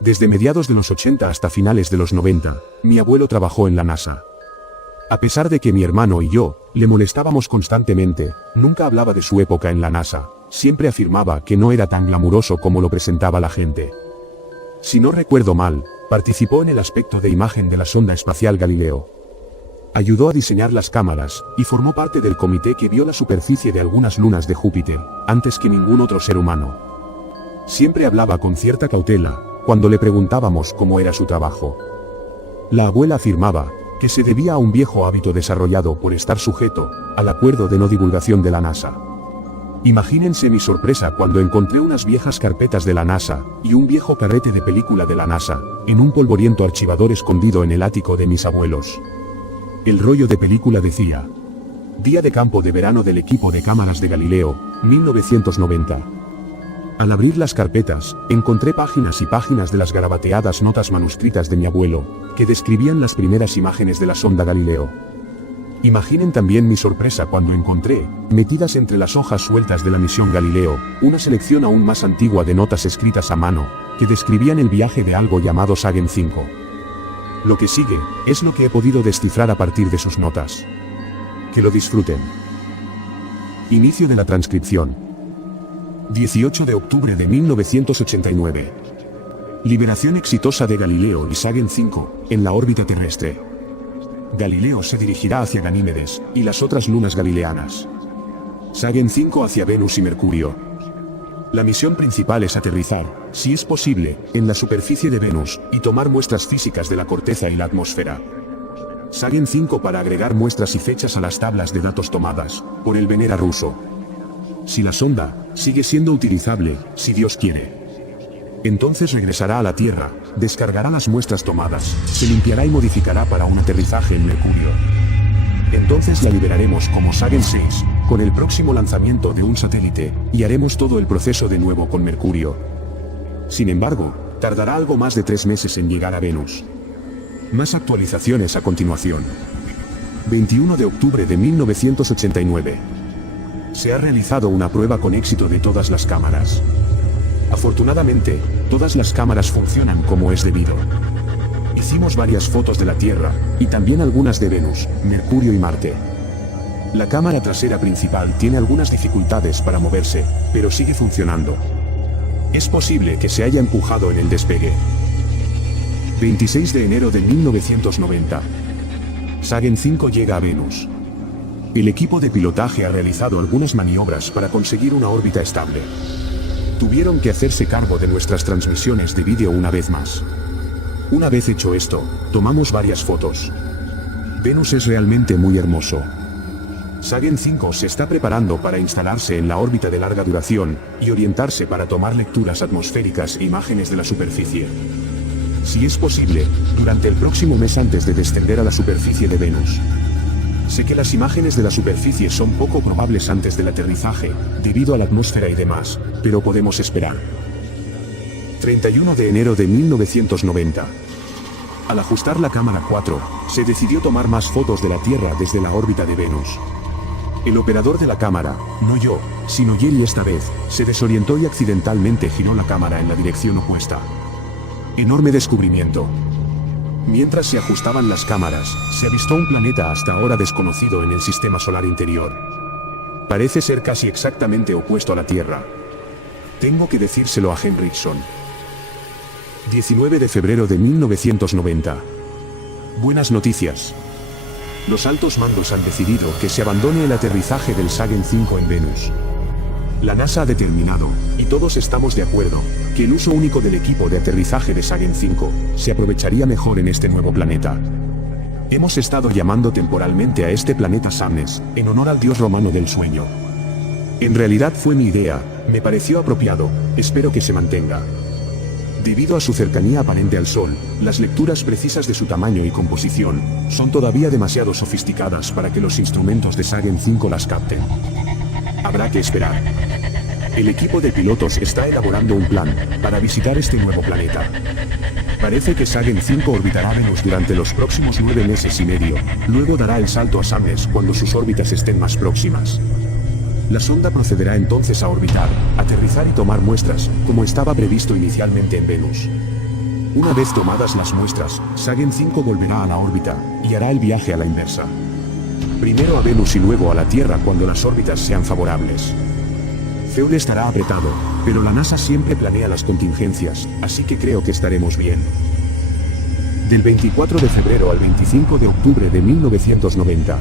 Desde mediados de los 80 hasta finales de los 90, mi abuelo trabajó en la NASA. A pesar de que mi hermano y yo le molestábamos constantemente, nunca hablaba de su época en la NASA, siempre afirmaba que no era tan glamuroso como lo presentaba la gente. Si no recuerdo mal, participó en el aspecto de imagen de la sonda espacial Galileo. Ayudó a diseñar las cámaras, y formó parte del comité que vio la superficie de algunas lunas de Júpiter, antes que ningún otro ser humano. Siempre hablaba con cierta cautela, cuando le preguntábamos cómo era su trabajo. La abuela afirmaba que se debía a un viejo hábito desarrollado por estar sujeto al acuerdo de no divulgación de la NASA. Imagínense mi sorpresa cuando encontré unas viejas carpetas de la NASA y un viejo carrete de película de la NASA en un polvoriento archivador escondido en el ático de mis abuelos. El rollo de película decía: Día de campo de verano del equipo de cámaras de Galileo, 1990. Al abrir las carpetas, encontré páginas y páginas de las garabateadas notas manuscritas de mi abuelo, que describían las primeras imágenes de la sonda Galileo. Imaginen también mi sorpresa cuando encontré, metidas entre las hojas sueltas de la misión Galileo, una selección aún más antigua de notas escritas a mano, que describían el viaje de algo llamado Sagan 5. Lo que sigue, es lo que he podido descifrar a partir de sus notas. Que lo disfruten. Inicio de la transcripción. 18 de octubre de 1989. Liberación exitosa de Galileo y Sagan 5, en la órbita terrestre. Galileo se dirigirá hacia Ganímedes, y las otras lunas galileanas. Sagan 5 hacia Venus y Mercurio. La misión principal es aterrizar, si es posible, en la superficie de Venus, y tomar muestras físicas de la corteza y la atmósfera. Sagan 5 para agregar muestras y fechas a las tablas de datos tomadas, por el Venera ruso. Si la sonda sigue siendo utilizable, si Dios quiere, entonces regresará a la Tierra, descargará las muestras tomadas, se limpiará y modificará para un aterrizaje en Mercurio. Entonces la liberaremos como Sagan 6, con el próximo lanzamiento de un satélite, y haremos todo el proceso de nuevo con Mercurio. Sin embargo, tardará algo más de 3 meses en llegar a Venus. Más actualizaciones a continuación. 21 de octubre de 1989. Se ha realizado una prueba con éxito de todas las cámaras. Afortunadamente, todas las cámaras funcionan como es debido. Hicimos varias fotos de la Tierra, y también algunas de Venus, Mercurio y Marte. La cámara trasera principal tiene algunas dificultades para moverse, pero sigue funcionando. Es posible que se haya empujado en el despegue. 26 de enero de 1990. Sagan 5 llega a Venus. El equipo de pilotaje ha realizado algunas maniobras para conseguir una órbita estable. Tuvieron que hacerse cargo de nuestras transmisiones de vídeo una vez más. Una vez hecho esto, tomamos varias fotos. Venus es realmente muy hermoso. Sagan 5 se está preparando para instalarse en la órbita de larga duración, y orientarse para tomar lecturas atmosféricas e imágenes de la superficie. Si es posible, durante el próximo mes antes de descender a la superficie de Venus. Sé que las imágenes de la superficie son poco probables antes del aterrizaje, debido a la atmósfera y demás, pero podemos esperar. 31 de enero de 1990. Al ajustar la cámara 4, se decidió tomar más fotos de la Tierra desde la órbita de Venus. El operador de la cámara, no yo, sino Jerry esta vez, se desorientó y accidentalmente giró la cámara en la dirección opuesta. Enorme descubrimiento. Mientras se ajustaban las cámaras, se avistó un planeta hasta ahora desconocido en el sistema solar interior. Parece ser casi exactamente opuesto a la Tierra. Tengo que decírselo a Henriksen. 19 de febrero de 1990. Buenas noticias. Los altos mandos han decidido que se abandone el aterrizaje del Sagan 5 en Venus. La NASA ha determinado, y todos estamos de acuerdo, que el uso único del equipo de aterrizaje de Sagan 5 se aprovecharía mejor en este nuevo planeta. Hemos estado llamando temporalmente a este planeta Samnes, en honor al dios romano del sueño. En realidad fue mi idea, me pareció apropiado, espero que se mantenga. Debido a su cercanía aparente al Sol, las lecturas precisas de su tamaño y composición son todavía demasiado sofisticadas para que los instrumentos de Sagan 5 las capten. Habrá que esperar. El equipo de pilotos está elaborando un plan para visitar este nuevo planeta. Parece que Sagan 5 orbitará Venus durante los próximos 9 meses y medio, luego dará el salto a Samnes cuando sus órbitas estén más próximas. La sonda procederá entonces a orbitar, aterrizar y tomar muestras, como estaba previsto inicialmente en Venus. Una vez tomadas las muestras, Sagan 5 volverá a la órbita, y hará el viaje a la inversa. Primero a Venus y luego a la Tierra cuando las órbitas sean favorables. Fuel estará apretado, pero la NASA siempre planea las contingencias, así que creo que estaremos bien. Del 24 de febrero al 25 de octubre de 1990.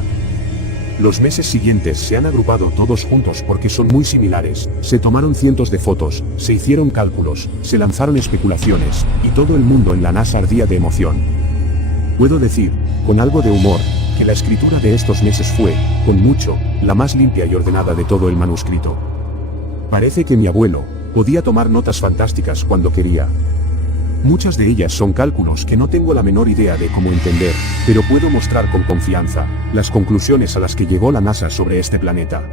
Los meses siguientes se han agrupado todos juntos porque son muy similares, se tomaron cientos de fotos, se hicieron cálculos, se lanzaron especulaciones, y todo el mundo en la NASA ardía de emoción. Puedo decir, con algo de humor, que la escritura de estos meses fue, con mucho, la más limpia y ordenada de todo el manuscrito. Parece que mi abuelo podía tomar notas fantásticas cuando quería. Muchas de ellas son cálculos que no tengo la menor idea de cómo entender, pero puedo mostrar con confianza las conclusiones a las que llegó la NASA sobre este planeta.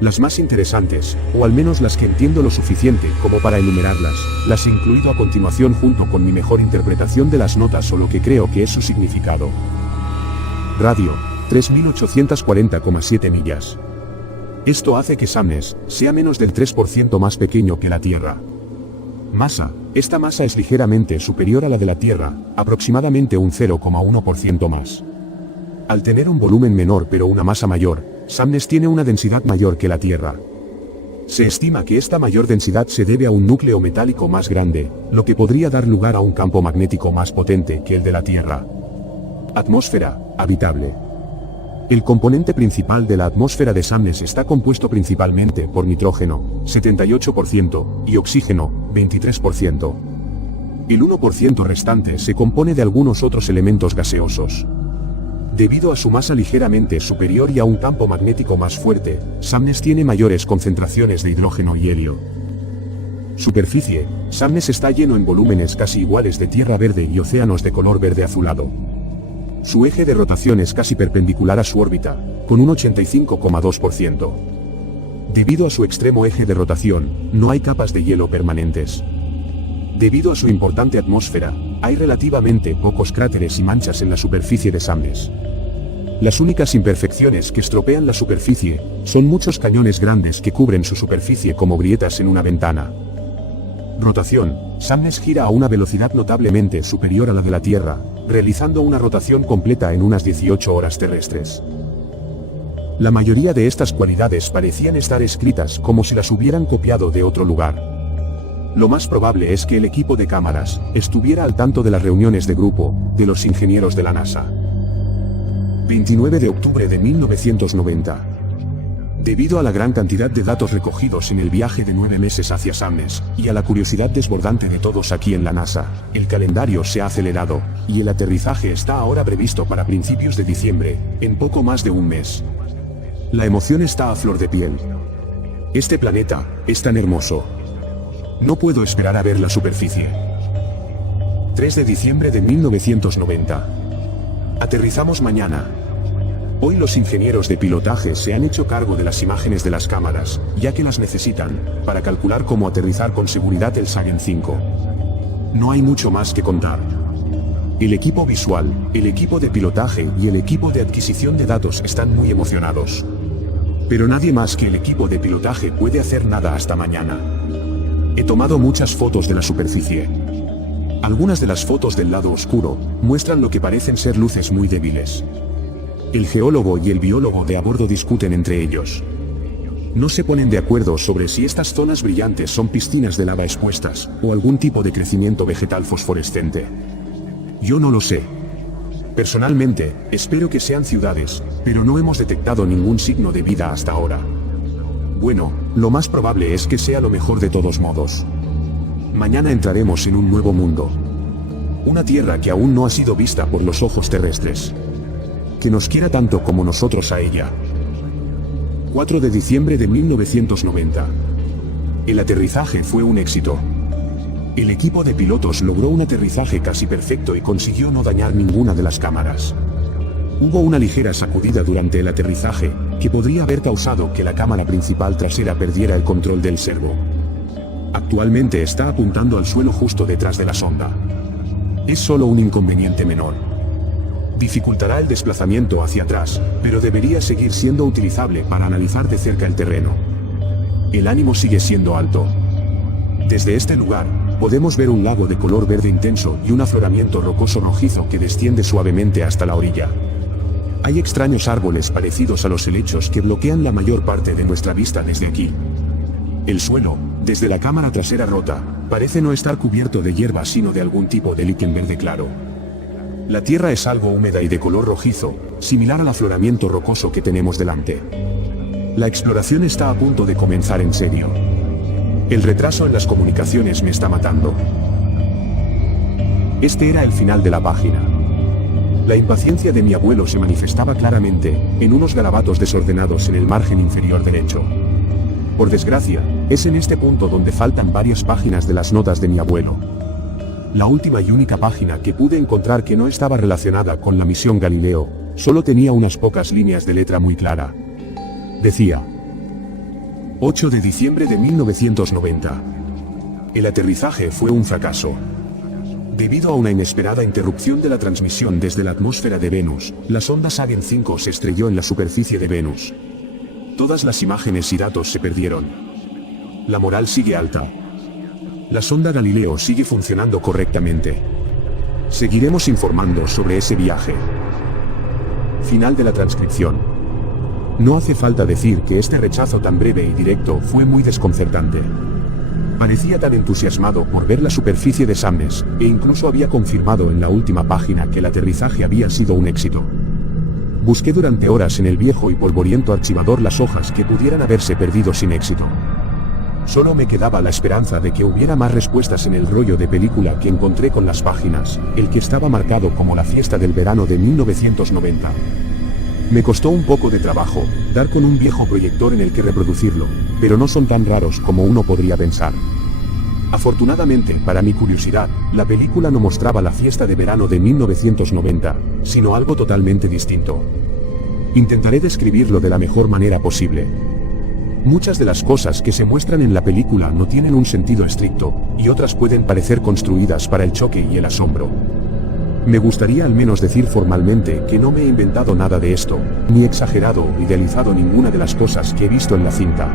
Las más interesantes, o al menos las que entiendo lo suficiente como para enumerarlas, las he incluido a continuación junto con mi mejor interpretación de las notas o lo que creo que es su significado. Radio, 3840,7 millas. Esto hace que Samnes sea menos del 3% más pequeño que la Tierra. Masa, esta masa es ligeramente superior a la de la Tierra, aproximadamente un 0,1% más. Al tener un volumen menor pero una masa mayor, Samnes tiene una densidad mayor que la Tierra. Se estima que esta mayor densidad se debe a un núcleo metálico más grande, lo que podría dar lugar a un campo magnético más potente que el de la Tierra. Atmósfera, habitable. El componente principal de la atmósfera de Samnes está compuesto principalmente por nitrógeno, 78%, y oxígeno, 23%. El 1% restante se compone de algunos otros elementos gaseosos. Debido a su masa ligeramente superior y a un campo magnético más fuerte, Samnes tiene mayores concentraciones de hidrógeno y helio. Superficie, Samnes está lleno en volúmenes casi iguales de tierra verde y océanos de color verde azulado. Su eje de rotación es casi perpendicular a su órbita, con un 85,2%. Debido a su extremo eje de rotación, no hay capas de hielo permanentes. Debido a su importante atmósfera, hay relativamente pocos cráteres y manchas en la superficie de Samnes. Las únicas imperfecciones que estropean la superficie son muchos cañones grandes que cubren su superficie como grietas en una ventana. Rotación, Samnes gira a una velocidad notablemente superior a la de la Tierra, realizando una rotación completa en unas 18 horas terrestres. La mayoría de estas cualidades parecían estar escritas como si las hubieran copiado de otro lugar. Lo más probable es que el equipo de cámaras estuviera al tanto de las reuniones de grupo de los ingenieros de la NASA. 29 de octubre de 1990. Debido a la gran cantidad de datos recogidos en el viaje de 9 meses hacia Samnes, y a la curiosidad desbordante de todos aquí en la NASA, el calendario se ha acelerado, y el aterrizaje está ahora previsto para principios de diciembre, en poco más de un mes. La emoción está a flor de piel. Este planeta es tan hermoso. No puedo esperar a ver la superficie. 3 de diciembre de 1990. Aterrizamos mañana. Hoy los ingenieros de pilotaje se han hecho cargo de las imágenes de las cámaras, ya que las necesitan, para calcular cómo aterrizar con seguridad el Sagan 5. No hay mucho más que contar. El equipo visual, el equipo de pilotaje y el equipo de adquisición de datos están muy emocionados. Pero nadie más que el equipo de pilotaje puede hacer nada hasta mañana. He tomado muchas fotos de la superficie. Algunas de las fotos del lado oscuro muestran lo que parecen ser luces muy débiles. El geólogo y el biólogo de a bordo discuten entre ellos. No se ponen de acuerdo sobre si estas zonas brillantes son piscinas de lava expuestas, o algún tipo de crecimiento vegetal fosforescente. Yo no lo sé. Personalmente, espero que sean ciudades, pero no hemos detectado ningún signo de vida hasta ahora. Bueno, lo más probable es que sea lo mejor de todos modos. Mañana entraremos en un nuevo mundo. Una tierra que aún no ha sido vista por los ojos terrestres. Que nos quiera tanto como nosotros a ella. 4 de diciembre de 1990. El aterrizaje fue un éxito. El equipo de pilotos logró un aterrizaje casi perfecto y consiguió no dañar ninguna de las cámaras. Hubo una ligera sacudida durante el aterrizaje, que podría haber causado que la cámara principal trasera perdiera el control del servo. Actualmente está apuntando al suelo justo detrás de la sonda. Es solo un inconveniente menor. Dificultará el desplazamiento hacia atrás, pero debería seguir siendo utilizable para analizar de cerca el terreno. El ánimo sigue siendo alto. Desde este lugar, podemos ver un lago de color verde intenso y un afloramiento rocoso rojizo que desciende suavemente hasta la orilla. Hay extraños árboles parecidos a los helechos que bloquean la mayor parte de nuestra vista desde aquí. El suelo, desde la cámara trasera rota, parece no estar cubierto de hierba sino de algún tipo de líquen verde claro. La tierra es algo húmeda y de color rojizo, similar al afloramiento rocoso que tenemos delante. La exploración está a punto de comenzar en serio. El retraso en las comunicaciones me está matando. Este era el final de la página. La impaciencia de mi abuelo se manifestaba claramente, en unos garabatos desordenados en el margen inferior derecho. Por desgracia, es en este punto donde faltan varias páginas de las notas de mi abuelo. La última y única página que pude encontrar que no estaba relacionada con la misión Galileo, solo tenía unas pocas líneas de letra muy clara. Decía: 8 de diciembre de 1990. El aterrizaje fue un fracaso. Debido a una inesperada interrupción de la transmisión desde la atmósfera de Venus, la sonda Sagan 5 se estrelló en la superficie de Venus. Todas las imágenes y datos se perdieron. La moral sigue alta. La sonda Galileo sigue funcionando correctamente. Seguiremos informando sobre ese viaje. Final de la transcripción. No hace falta decir que este rechazo tan breve y directo fue muy desconcertante. Parecía tan entusiasmado por ver la superficie de Samnes, e incluso había confirmado en la última página que el aterrizaje había sido un éxito. Busqué durante horas en el viejo y polvoriento archivador las hojas que pudieran haberse perdido sin éxito. Solo me quedaba la esperanza de que hubiera más respuestas en el rollo de película que encontré con las páginas, el que estaba marcado como la fiesta del verano de 1990. Me costó un poco de trabajo dar con un viejo proyector en el que reproducirlo, pero no son tan raros como uno podría pensar. Afortunadamente, para mi curiosidad, la película no mostraba la fiesta de verano de 1990, sino algo totalmente distinto. Intentaré describirlo de la mejor manera posible. Muchas de las cosas que se muestran en la película no tienen un sentido estricto, y otras pueden parecer construidas para el choque y el asombro. Me gustaría al menos decir formalmente que no me he inventado nada de esto, ni exagerado o idealizado ninguna de las cosas que he visto en la cinta.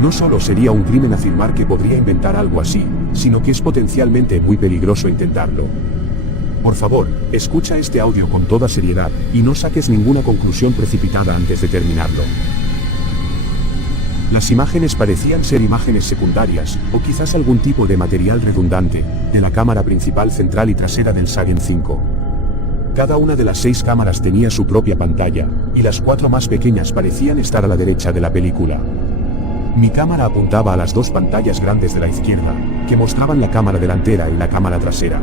No solo sería un crimen afirmar que podría inventar algo así, sino que es potencialmente muy peligroso intentarlo. Por favor, escucha este audio con toda seriedad, y no saques ninguna conclusión precipitada antes de terminarlo. Las imágenes parecían ser imágenes secundarias, o quizás algún tipo de material redundante, de la cámara principal central y trasera del Sagan 5. Cada una de las 6 cámaras tenía su propia pantalla, y las 4 más pequeñas parecían estar a la derecha de la película. Mi cámara apuntaba a las 2 pantallas grandes de la izquierda, que mostraban la cámara delantera y la cámara trasera.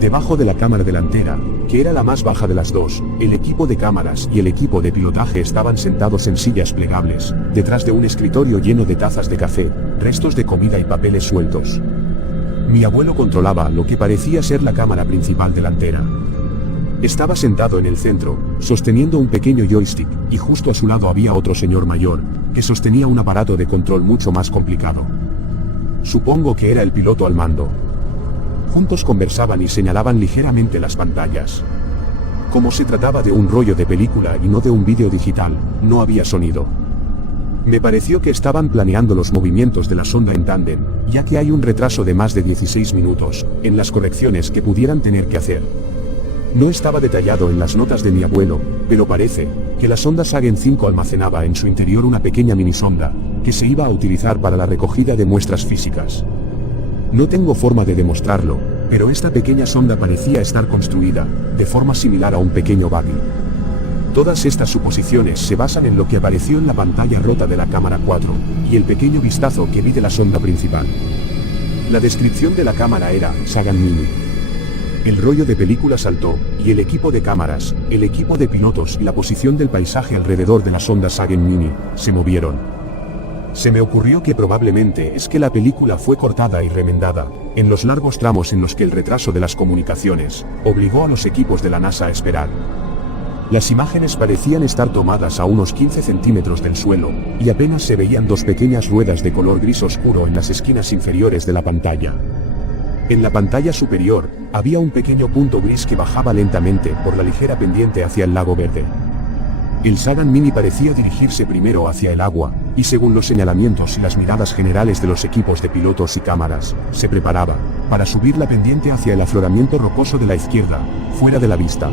Debajo de la cámara delantera, que era la más baja de las dos, el equipo de cámaras y el equipo de pilotaje estaban sentados en sillas plegables, detrás de un escritorio lleno de tazas de café, restos de comida y papeles sueltos. Mi abuelo controlaba lo que parecía ser la cámara principal delantera. Estaba sentado en el centro, sosteniendo un pequeño joystick, y justo a su lado había otro señor mayor, que sostenía un aparato de control mucho más complicado. Supongo que era el piloto al mando. Juntos conversaban y señalaban ligeramente las pantallas. Como se trataba de un rollo de película y no de un vídeo digital, no había sonido. Me pareció que estaban planeando los movimientos de la sonda en tándem, ya que hay un retraso de más de 16 minutos, en las correcciones que pudieran tener que hacer. No estaba detallado en las notas de mi abuelo, pero parece que la sonda Sagan 5 almacenaba en su interior una pequeña minisonda, que se iba a utilizar para la recogida de muestras físicas. No tengo forma de demostrarlo, pero esta pequeña sonda parecía estar construida, de forma similar a un pequeño buggy. Todas estas suposiciones se basan en lo que apareció en la pantalla rota de la cámara 4, y el pequeño vistazo que vi de la sonda principal. La descripción de la cámara era Sagan Mini. El rollo de película saltó, y el equipo de cámaras, el equipo de pilotos y la posición del paisaje alrededor de la sonda Sagan Mini, se movieron. Se me ocurrió que probablemente es que la película fue cortada y remendada, en los largos tramos en los que el retraso de las comunicaciones obligó a los equipos de la NASA a esperar. Las imágenes parecían estar tomadas a unos 15 centímetros del suelo, y apenas se veían 2 pequeñas ruedas de color gris oscuro en las esquinas inferiores de la pantalla. En la pantalla superior, había un pequeño punto gris que bajaba lentamente por la ligera pendiente hacia el lago verde. El Sagan Mini parecía dirigirse primero hacia el agua, y según los señalamientos y las miradas generales de los equipos de pilotos y cámaras, se preparaba para subir la pendiente hacia el afloramiento rocoso de la izquierda, fuera de la vista.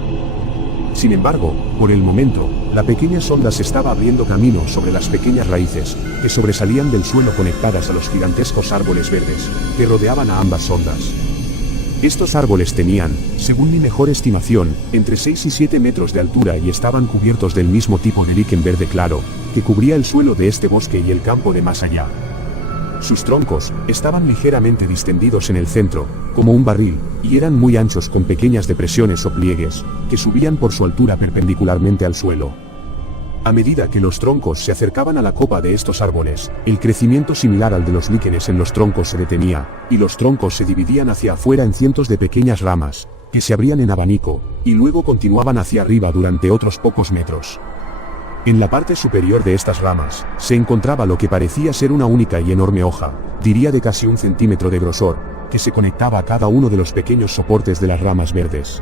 Sin embargo, por el momento, la pequeña sonda se estaba abriendo camino sobre las pequeñas raíces, que sobresalían del suelo conectadas a los gigantescos árboles verdes, que rodeaban a ambas sondas. Estos árboles tenían, según mi mejor estimación, entre 6 y 7 metros de altura y estaban cubiertos del mismo tipo de liquen verde claro, que cubría el suelo de este bosque y el campo de más allá. Sus troncos estaban ligeramente distendidos en el centro, como un barril, y eran muy anchos con pequeñas depresiones o pliegues, que subían por su altura perpendicularmente al suelo. A medida que los troncos se acercaban a la copa de estos árboles, el crecimiento similar al de los líquenes en los troncos se detenía, y los troncos se dividían hacia afuera en cientos de pequeñas ramas, que se abrían en abanico, y luego continuaban hacia arriba durante otros pocos metros. En la parte superior de estas ramas, se encontraba lo que parecía ser una única y enorme hoja, diría de casi 1 centímetro de grosor, que se conectaba a cada uno de los pequeños soportes de las ramas verdes.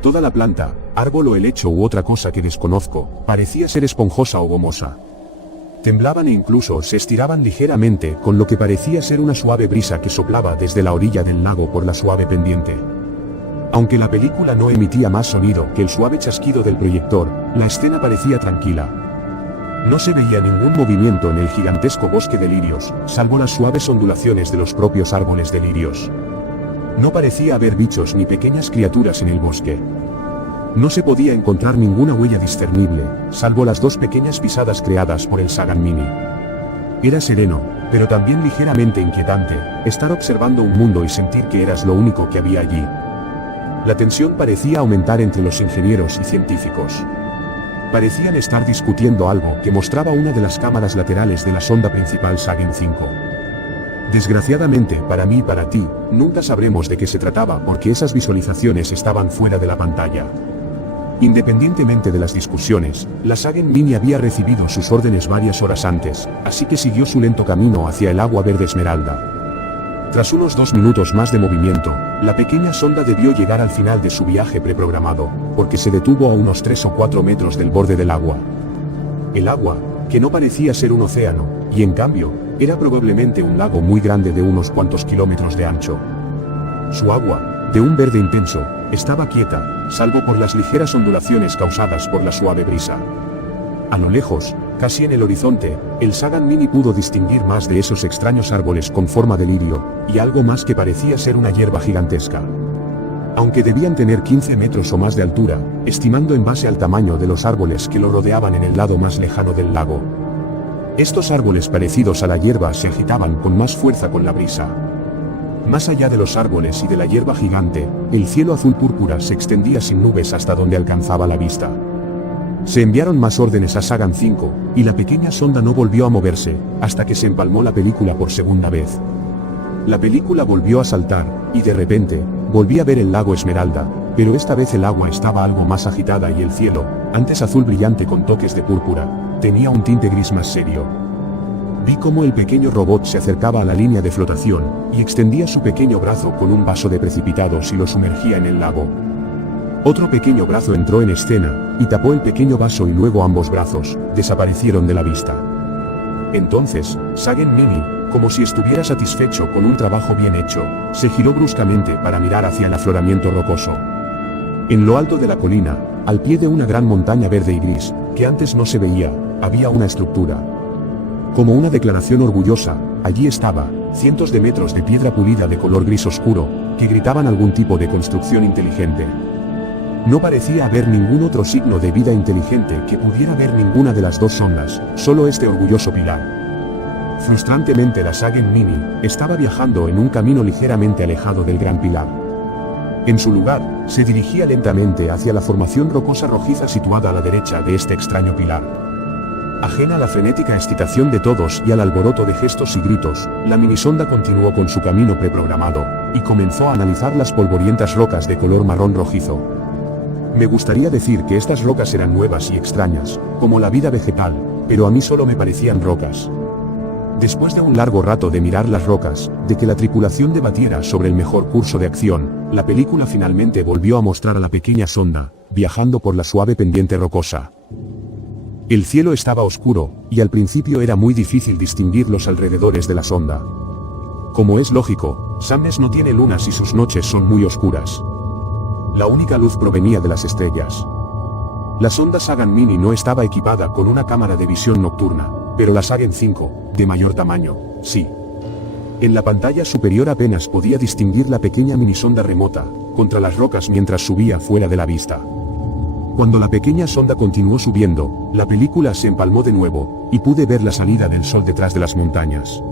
Toda la planta, árbol o helecho u otra cosa que desconozco, parecía ser esponjosa o gomosa. Temblaban e incluso se estiraban ligeramente con lo que parecía ser una suave brisa que soplaba desde la orilla del lago por la suave pendiente. Aunque la película no emitía más sonido que el suave chasquido del proyector, la escena parecía tranquila. No se veía ningún movimiento en el gigantesco bosque de lirios, salvo las suaves ondulaciones de los propios árboles de lirios. No parecía haber bichos ni pequeñas criaturas en el bosque. No se podía encontrar ninguna huella discernible, salvo las 2 pequeñas pisadas creadas por el Sagan Mini. Era sereno, pero también ligeramente inquietante, estar observando un mundo y sentir que eras lo único que había allí. La tensión parecía aumentar entre los ingenieros y científicos. Parecían estar discutiendo algo que mostraba una de las cámaras laterales de la sonda principal Sagan 5. Desgraciadamente para mí y para ti, nunca sabremos de qué se trataba porque esas visualizaciones estaban fuera de la pantalla. Independientemente de las discusiones, la Sagan Mini había recibido sus órdenes varias horas antes, así que siguió su lento camino hacia el agua verde esmeralda. Tras unos 2 minutos más de movimiento, la pequeña sonda debió llegar al final de su viaje preprogramado, porque se detuvo a unos 3 o 4 metros del borde del agua. El agua, que no parecía ser un océano, y en cambio, era probablemente un lago muy grande de unos cuantos kilómetros de ancho. Su agua, de un verde intenso, estaba quieta, salvo por las ligeras ondulaciones causadas por la suave brisa. A lo lejos, casi en el horizonte, el Sagan Mini pudo distinguir más de esos extraños árboles con forma de lirio, y algo más que parecía ser una hierba gigantesca. Aunque debían tener 15 metros o más de altura, estimando en base al tamaño de los árboles que lo rodeaban en el lado más lejano del lago. Estos árboles parecidos a la hierba se agitaban con más fuerza con la brisa. Más allá de los árboles y de la hierba gigante, el cielo azul púrpura se extendía sin nubes hasta donde alcanzaba la vista. Se enviaron más órdenes a Sagan 5, y la pequeña sonda no volvió a moverse, hasta que se empalmó la película por segunda vez. La película volvió a saltar, y de repente, volví a ver el lago Esmeralda, pero esta vez el agua estaba algo más agitada y el cielo, antes azul brillante con toques de púrpura, tenía un tinte gris más serio. Vi cómo el pequeño robot se acercaba a la línea de flotación, y extendía su pequeño brazo con un vaso de precipitados y lo sumergía en el lago. Otro pequeño brazo entró en escena, y tapó el pequeño vaso y luego ambos brazos, desaparecieron de la vista. Entonces, Sagan Mini, como si estuviera satisfecho con un trabajo bien hecho, se giró bruscamente para mirar hacia el afloramiento rocoso. En lo alto de la colina, al pie de una gran montaña verde y gris, que antes no se veía, había una estructura. Como una declaración orgullosa, allí estaba, cientos de metros de piedra pulida de color gris oscuro, que gritaban algún tipo de construcción inteligente. No parecía haber ningún otro signo de vida inteligente que pudiera ver ninguna de las 2 sondas, solo este orgulloso pilar. Frustrantemente la Sagan Mini estaba viajando en un camino ligeramente alejado del gran pilar. En su lugar, se dirigía lentamente hacia la formación rocosa rojiza situada a la derecha de este extraño pilar. Ajena a la frenética excitación de todos y al alboroto de gestos y gritos, la minisonda continuó con su camino preprogramado, y comenzó a analizar las polvorientas rocas de color marrón rojizo. Me gustaría decir que estas rocas eran nuevas y extrañas, como la vida vegetal, pero a mí solo me parecían rocas. Después de un largo rato de mirar las rocas, de que la tripulación debatiera sobre el mejor curso de acción, la película finalmente volvió a mostrar a la pequeña sonda, viajando por la suave pendiente rocosa. El cielo estaba oscuro, y al principio era muy difícil distinguir los alrededores de la sonda. Como es lógico, Samnes no tiene lunas y sus noches son muy oscuras. La única luz provenía de las estrellas. La sonda Sagan Mini no estaba equipada con una cámara de visión nocturna, pero la Sagan 5, de mayor tamaño, sí. En la pantalla superior apenas podía distinguir la pequeña minisonda remota, contra las rocas mientras subía fuera de la vista. Cuando la pequeña sonda continuó subiendo, la película se empalmó de nuevo, y pude ver la salida del sol detrás de las montañas.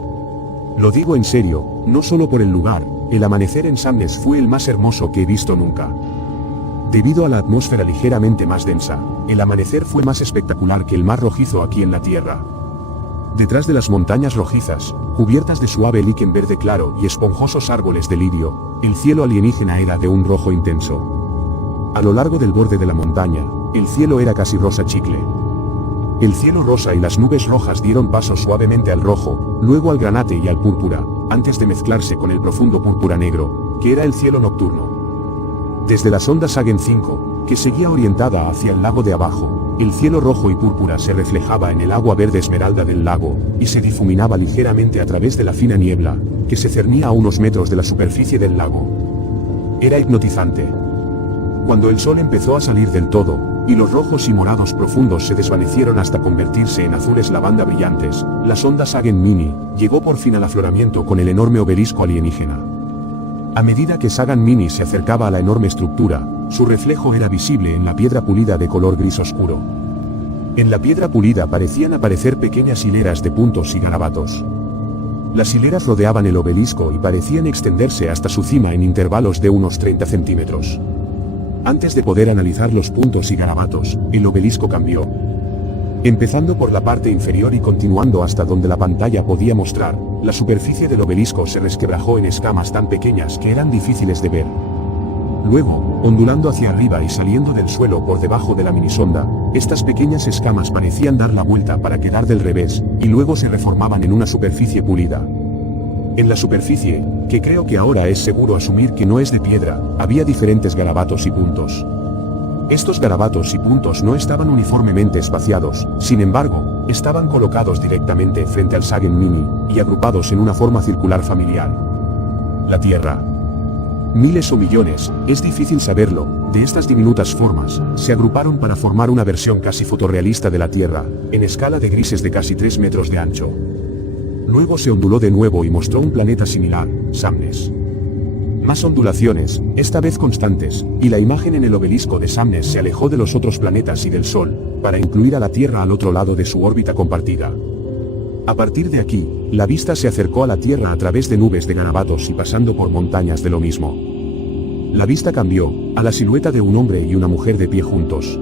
Lo digo en serio, no solo por el lugar, el amanecer en Samnes fue el más hermoso que he visto nunca. Debido a la atmósfera ligeramente más densa, el amanecer fue más espectacular que el mar rojizo aquí en la Tierra. Detrás de las montañas rojizas, cubiertas de suave líquen verde claro y esponjosos árboles de lirio, el cielo alienígena era de un rojo intenso. A lo largo del borde de la montaña, el cielo era casi rosa chicle. El cielo rosa y las nubes rojas dieron paso suavemente al rojo, luego al granate y al púrpura, antes de mezclarse con el profundo púrpura negro, que era el cielo nocturno. Desde la sonda Sagan 5, que seguía orientada hacia el lago de abajo, el cielo rojo y púrpura se reflejaba en el agua verde esmeralda del lago, y se difuminaba ligeramente a través de la fina niebla, que se cernía a unos metros de la superficie del lago. Era hipnotizante. Cuando el sol empezó a salir del todo, y los rojos y morados profundos se desvanecieron hasta convertirse en azules lavanda brillantes, la sonda Sagan Mini llegó por fin al afloramiento con el enorme obelisco alienígena. A medida que Sagan Mini se acercaba a la enorme estructura, su reflejo era visible en la piedra pulida de color gris oscuro. En la piedra pulida parecían aparecer pequeñas hileras de puntos y garabatos. Las hileras rodeaban el obelisco y parecían extenderse hasta su cima en intervalos de unos 30 centímetros. Antes de poder analizar los puntos y garabatos, el obelisco cambió. Empezando por la parte inferior y continuando hasta donde la pantalla podía mostrar, la superficie del obelisco se resquebrajó en escamas tan pequeñas que eran difíciles de ver. Luego, ondulando hacia arriba y saliendo del suelo por debajo de la minisonda, estas pequeñas escamas parecían dar la vuelta para quedar del revés, y luego se reformaban en una superficie pulida. En la superficie, que creo que ahora es seguro asumir que no es de piedra, había diferentes garabatos y puntos. Estos garabatos y puntos no estaban uniformemente espaciados, sin embargo, estaban colocados directamente frente al Sagan Mini, y agrupados en una forma circular familiar. La Tierra. Miles o millones, es difícil saberlo, de estas diminutas formas, se agruparon para formar una versión casi fotorrealista de la Tierra, en escala de grises de casi 3 metros de ancho. Luego se onduló de nuevo y mostró un planeta similar, Samnes. Más ondulaciones, esta vez constantes, y la imagen en el obelisco de Samnes se alejó de los otros planetas y del Sol, para incluir a la Tierra al otro lado de su órbita compartida. A partir de aquí, la vista se acercó a la Tierra a través de nubes de garabatos y pasando por montañas de lo mismo. La vista cambió, a la silueta de un hombre y una mujer de pie juntos.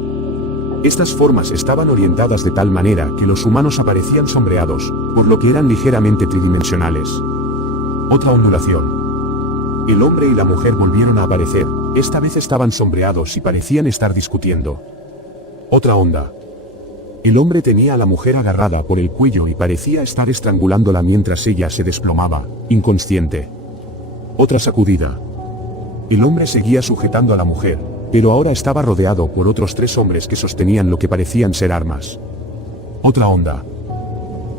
Estas formas estaban orientadas de tal manera que los humanos aparecían sombreados, por lo que eran ligeramente tridimensionales. Otra ondulación. El hombre y la mujer volvieron a aparecer, esta vez estaban sombreados y parecían estar discutiendo. Otra onda. El hombre tenía a la mujer agarrada por el cuello y parecía estar estrangulándola mientras ella se desplomaba, inconsciente. Otra sacudida. El hombre seguía sujetando a la mujer, pero ahora estaba rodeado por otros 3 hombres que sostenían lo que parecían ser armas. Otra onda.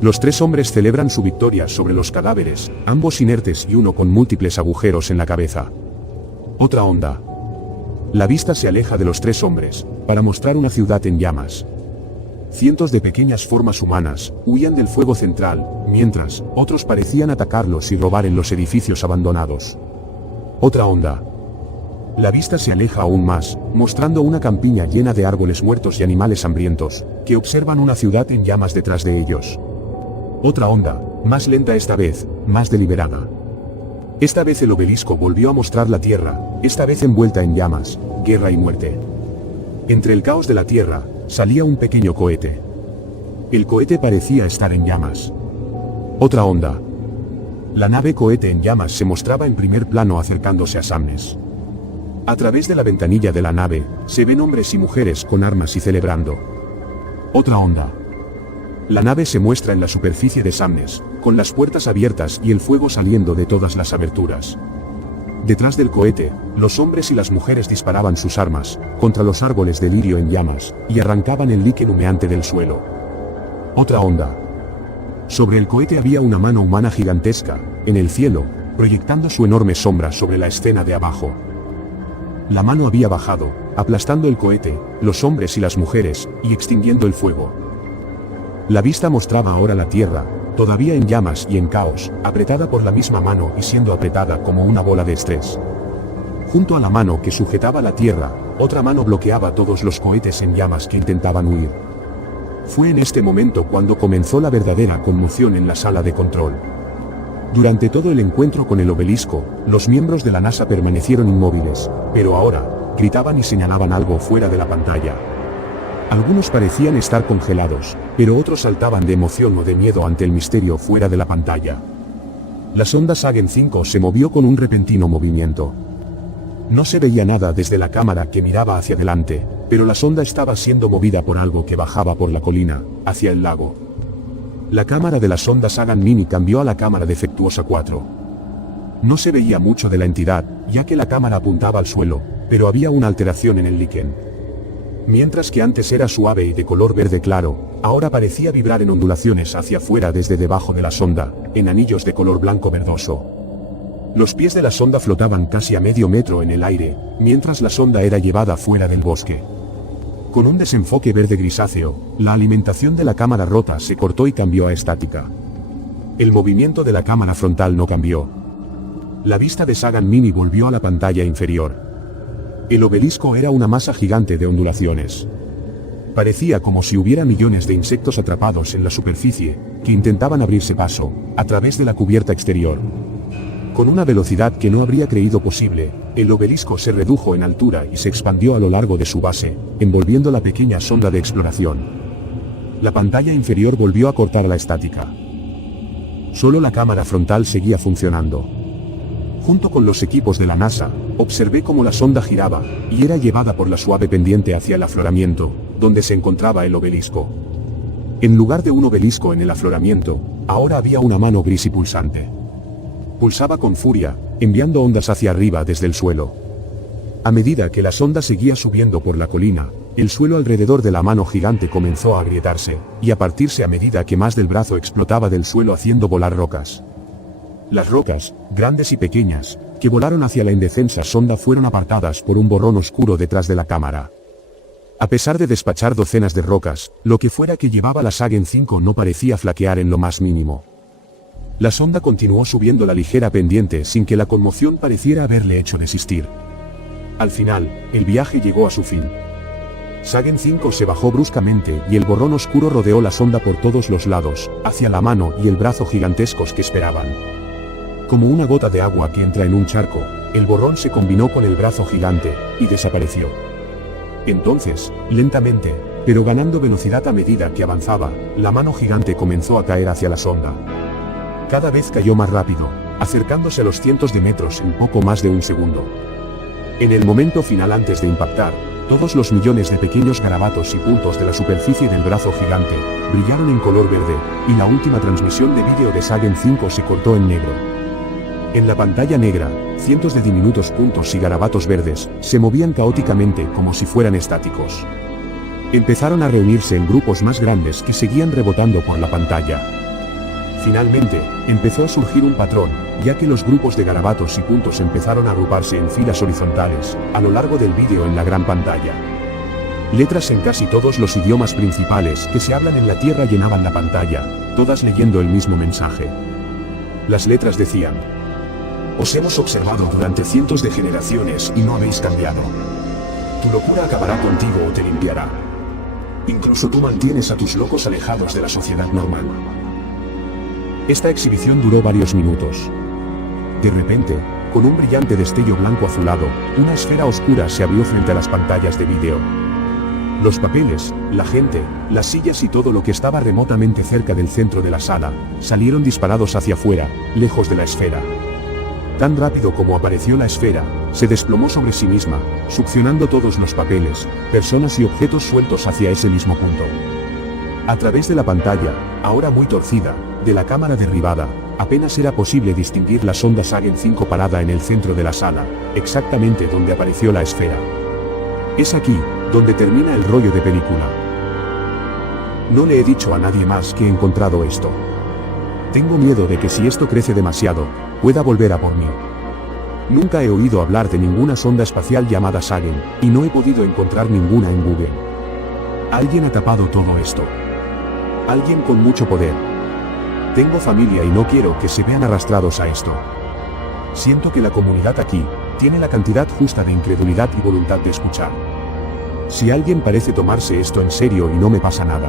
Los 3 hombres celebran su victoria sobre los cadáveres, ambos inertes y uno con múltiples agujeros en la cabeza. Otra onda. La vista se aleja de los 3 hombres, para mostrar una ciudad en llamas. Cientos de pequeñas formas humanas huían del fuego central, mientras otros parecían atacarlos y robar en los edificios abandonados. Otra onda. La vista se aleja aún más, mostrando una campiña llena de árboles muertos y animales hambrientos, que observan una ciudad en llamas detrás de ellos. Otra onda, más lenta esta vez, más deliberada. Esta vez el obelisco volvió a mostrar la Tierra, esta vez envuelta en llamas, guerra y muerte. Entre el caos de la Tierra, salía un pequeño cohete. El cohete parecía estar en llamas. Otra onda. La nave cohete en llamas se mostraba en primer plano acercándose a Samnes. A través de la ventanilla de la nave, se ven hombres y mujeres con armas y celebrando. Otra onda. La nave se muestra en la superficie de Samnes, con las puertas abiertas y el fuego saliendo de todas las aberturas. Detrás del cohete, los hombres y las mujeres disparaban sus armas, contra los árboles de lirio en llamas, y arrancaban el líquen humeante del suelo. Otra onda. Sobre el cohete había una mano humana gigantesca, en el cielo, proyectando su enorme sombra sobre la escena de abajo. La mano había bajado, aplastando el cohete, los hombres y las mujeres, y extinguiendo el fuego. La vista mostraba ahora la Tierra, todavía en llamas y en caos, apretada por la misma mano y siendo apretada como una bola de estrés. Junto a la mano que sujetaba la Tierra, otra mano bloqueaba todos los cohetes en llamas que intentaban huir. Fue en este momento cuando comenzó la verdadera conmoción en la sala de control. Durante todo el encuentro con el obelisco, los miembros de la NASA permanecieron inmóviles, pero ahora, gritaban y señalaban algo fuera de la pantalla. Algunos parecían estar congelados, pero otros saltaban de emoción o de miedo ante el misterio fuera de la pantalla. La sonda Sagen 5 se movió con un repentino movimiento. No se veía nada desde la cámara que miraba hacia adelante, pero la sonda estaba siendo movida por algo que bajaba por la colina, hacia el lago. La cámara de la sonda Sagan Mini cambió a la cámara defectuosa 4. No se veía mucho de la entidad, ya que la cámara apuntaba al suelo, pero había una alteración en el líquen. Mientras que antes era suave y de color verde claro, ahora parecía vibrar en ondulaciones hacia afuera desde debajo de la sonda, en anillos de color blanco verdoso. Los pies de la sonda flotaban casi a medio metro en el aire, mientras la sonda era llevada fuera del bosque. Con un desenfoque verde grisáceo, la alimentación de la cámara rota se cortó y cambió a estática. El movimiento de la cámara frontal no cambió. La vista de Sagan Mini volvió a la pantalla inferior. El obelisco era una masa gigante de ondulaciones. Parecía como si hubiera millones de insectos atrapados en la superficie, que intentaban abrirse paso, a través de la cubierta exterior. Con una velocidad que no habría creído posible, el obelisco se redujo en altura y se expandió a lo largo de su base, envolviendo la pequeña sonda de exploración. La pantalla inferior volvió a cortar la estática. Solo la cámara frontal seguía funcionando. Junto con los equipos de la NASA, observé cómo la sonda giraba, y era llevada por la suave pendiente hacia el afloramiento, donde se encontraba el obelisco. En lugar de un obelisco en el afloramiento, ahora había una mano gris y pulsante. Pulsaba con furia, enviando ondas hacia arriba desde el suelo. A medida que la sonda seguía subiendo por la colina, el suelo alrededor de la mano gigante comenzó a agrietarse, y a partirse a medida que más del brazo explotaba del suelo haciendo volar rocas. Las rocas, grandes y pequeñas, que volaron hacia la indefensa sonda fueron apartadas por un borrón oscuro detrás de la cámara. A pesar de despachar docenas de rocas, lo que fuera que llevaba la Sagen 5 no parecía flaquear en lo más mínimo. La sonda continuó subiendo la ligera pendiente sin que la conmoción pareciera haberle hecho desistir. Al final, el viaje llegó a su fin. Sagen 5 se bajó bruscamente y el borrón oscuro rodeó la sonda por todos los lados, hacia la mano y el brazo gigantescos que esperaban. Como una gota de agua que entra en un charco, el borrón se combinó con el brazo gigante, y desapareció. Entonces, lentamente, pero ganando velocidad a medida que avanzaba, la mano gigante comenzó a caer hacia la sonda. Cada vez cayó más rápido, acercándose a los cientos de metros en poco más de un segundo. En el momento final antes de impactar, todos los millones de pequeños garabatos y puntos de la superficie del brazo gigante, brillaron en color verde, y la última transmisión de vídeo de Sagen 5 se cortó en negro. En la pantalla negra, cientos de diminutos puntos y garabatos verdes, se movían caóticamente como si fueran estáticos. Empezaron a reunirse en grupos más grandes que seguían rebotando por la pantalla. Finalmente, empezó a surgir un patrón, ya que los grupos de garabatos y puntos empezaron a agruparse en filas horizontales, a lo largo del vídeo en la gran pantalla. Letras en casi todos los idiomas principales que se hablan en la Tierra llenaban la pantalla, todas leyendo el mismo mensaje. Las letras decían: os hemos observado durante cientos de generaciones y no habéis cambiado. Tu locura acabará contigo o te limpiará. Incluso tú mantienes a tus locos alejados de la sociedad normal. Esta exhibición duró varios minutos. De repente, con un brillante destello blanco azulado, una esfera oscura se abrió frente a las pantallas de vídeo. Los papeles, la gente, las sillas y todo lo que estaba remotamente cerca del centro de la sala, salieron disparados hacia afuera, lejos de la esfera. Tan rápido como apareció la esfera, se desplomó sobre sí misma, succionando todos los papeles, personas y objetos sueltos hacia ese mismo punto. A través de la pantalla, ahora muy torcida, de la cámara derribada, apenas era posible distinguir la sonda Sagen 5 parada en el centro de la sala, exactamente donde apareció la esfera. Es aquí, donde termina el rollo de película. No le he dicho a nadie más que he encontrado esto. Tengo miedo de que si esto crece demasiado, pueda volver a por mí. Nunca he oído hablar de ninguna sonda espacial llamada Sagen, y no he podido encontrar ninguna en Google. Alguien ha tapado todo esto. Alguien con mucho poder. Tengo familia y no quiero que se vean arrastrados a esto. Siento que la comunidad aquí tiene la cantidad justa de incredulidad y voluntad de escuchar. Si alguien parece tomarse esto en serio y no me pasa nada.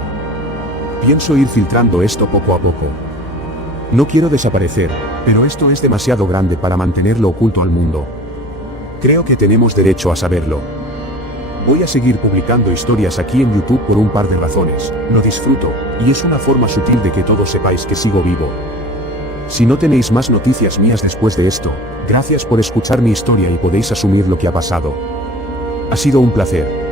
Pienso ir filtrando esto poco a poco. No quiero desaparecer, pero esto es demasiado grande para mantenerlo oculto al mundo. Creo que tenemos derecho a saberlo. Voy a seguir publicando historias aquí en YouTube por un par de razones. Lo disfruto, y es una forma sutil de que todos sepáis que sigo vivo. Si no tenéis más noticias mías después de esto, gracias por escuchar mi historia y podéis asumir lo que ha pasado. Ha sido un placer.